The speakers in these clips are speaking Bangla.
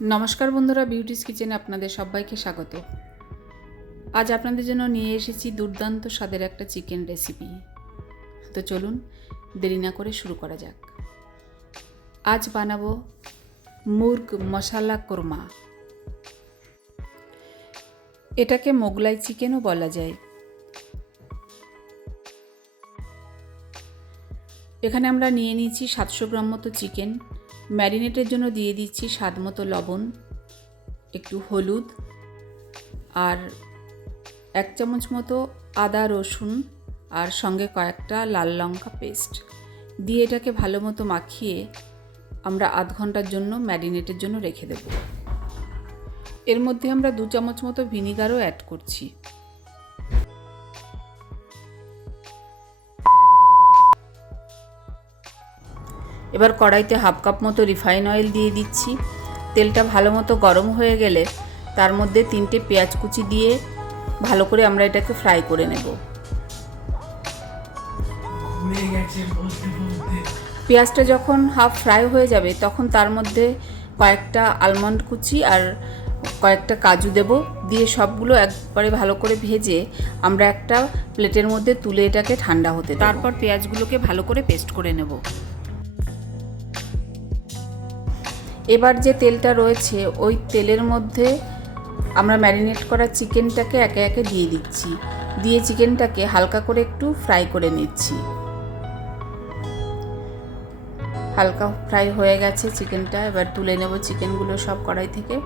নমস্কার বন্ধুরা, বিউটিস কিচেনে আপনাদের সবাইকে স্বাগত। আজ আপনাদের জন্য নিয়ে এসেছি দুর্দান্ত স্বাদের একটা চিকেন রেসিপি। তো চলুন দেরি না করে শুরু করা যাক। আজ বানাবো মুর্গ মশালা কোরমা। এটাকে মোগলাই চিকেনও বলা যায়। এখানে আমরা নিয়ে নিয়েছি 700 গ্রাম মতো চিকেন। ম্যারিনেটের জন্য দিয়ে দিচ্ছি স্বাদ মতো লবণ, একটু হলুদ আর 1 চামচ মতো আদা রসুন আর সঙ্গে কয়েকটা লাল লঙ্কা পেস্ট দিয়ে এটাকে ভালো মতো মাখিয়ে আমরা আধ ঘন্টার জন্য ম্যারিনেটের জন্য রেখে দেব। এর মধ্যে আমরা 2 চামচ মতো ভিনিগারও অ্যাড করছি। এবার কড়াইতে হাফ কাপ মতো রিফাইন অয়েল দিয়ে দিচ্ছি। তেলটা ভালো মতো গরম হয়ে গেলে তার মধ্যে 3টে পেঁয়াজ কুচি দিয়ে ভালো করে আমরা এটাকে ফ্রাই করে নেব। পেঁয়াজটা যখন হাফ ফ্রাই হয়ে যাবে তখন তার মধ্যে কয়েকটা আলমন্ড কুচি আর কয়েকটা কাজু দেব, দিয়ে সবগুলো একবারে ভালো করে ভেজে আমরা একটা প্লেটের মধ্যে তুলে এটাকে ঠান্ডা হতে দেব। তারপর পেঁয়াজগুলোকে ভালো করে পেস্ট করে নেব। এবার যে তেলটা রয়েছে ওই তেলের মধ্যে আমরা ম্যারিনেট করা চিকেনটাকে একে একে দিয়ে দিচ্ছি, দিয়ে চিকেনটাকে হালকা করে একটু ফ্রাই করে নিচ্ছি। হালকা ফ্রাই হয়ে গেছে চিকেনটা, এবার তুলে নেব চিকেনগুলো সব কড়াই থেকে।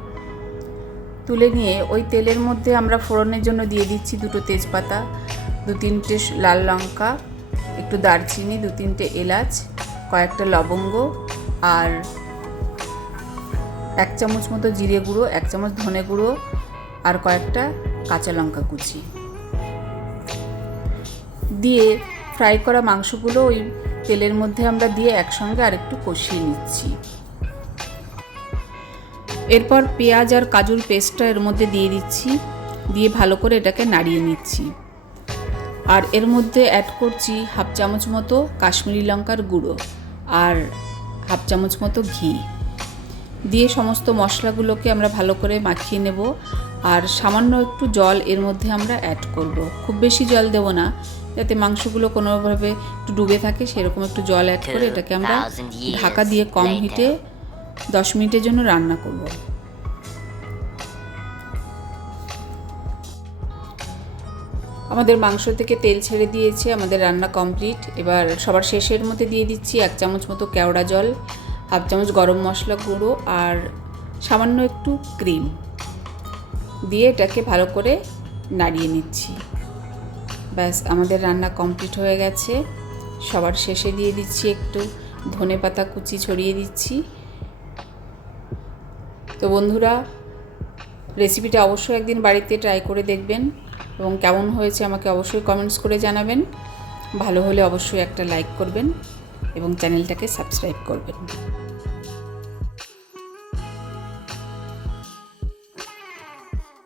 তুলে নিয়ে ওই তেলের মধ্যে আমরা ফোড়নের জন্য দিয়ে দিচ্ছি 2টো তেজপাতা, 2-3টে লাল লঙ্কা, একটু দারচিনি, 2-3টে এলাচ, কয়েকটা লবঙ্গ আর 1 চামচ মতো জিরে গুঁড়ো, 1 চামচ ধনে গুঁড়ো আর কয়েকটা কাঁচা লঙ্কা কুচি দিয়ে ফ্রাই করা মাংসগুলো ওই তেলের মধ্যে আমরা দিয়ে একসঙ্গে আরেকটু কষিয়ে নিচ্ছি। এরপর পেঁয়াজ আর কাজুর পেস্টটা এর মধ্যে দিয়ে দিচ্ছি, দিয়ে ভালো করে এটাকে নাড়িয়ে নিচ্ছি। আর এর মধ্যে অ্যাড করছি হাফ চামচ মতো কাশ্মীরি লঙ্কার গুঁড়ো আর হাফ চামচ মতো ঘি দিয়ে সমস্ত মশলাগুলোকে আমরা ভালো করে মাখিয়ে নেব। আর সামান্য একটু জল এর মধ্যে আমরা অ্যাড করব, খুব বেশি জল দেব না, যাতে মাংসগুলো কোনোভাবে একটু ডুবে থাকে, সেরকম একটু জল অ্যাড করে এটাকে আমরা ঢাকা দিয়ে কম হিটে 10 মিনিটের জন্য রান্না করব। আমাদের মাংস থেকে তেল ছেড়ে দিয়েছে, আমাদের রান্না কমপ্লিট। এবার সবার শেষের মধ্যে দিয়ে দিচ্ছি 1 চামচ মতো কেওড়া জল, হাফ চামচ গরম মশলা গুঁড়ো আর সামান্য একটু ক্রিম দিয়ে এটাকে ভালো করে নাড়িয়ে নিচ্ছি। ব্যাস আমাদের রান্না কমপ্লিট হয়ে গেছে। সবার শেষে দিয়ে দিচ্ছি একটু ধনেপাতা কুচি ছড়িয়ে দিচ্ছি। তো বন্ধুরা, রেসিপিটা অবশ্যই একদিন বাড়িতে ট্রাই করে দেখবেন এবং কেমন হয়েছে আমাকে অবশ্যই কমেন্টস করে জানাবেন। ভালো হলে অবশ্যই একটা লাইক করবেন এবং চ্যানেলটাকে সাবস্ক্রাইব করবেন।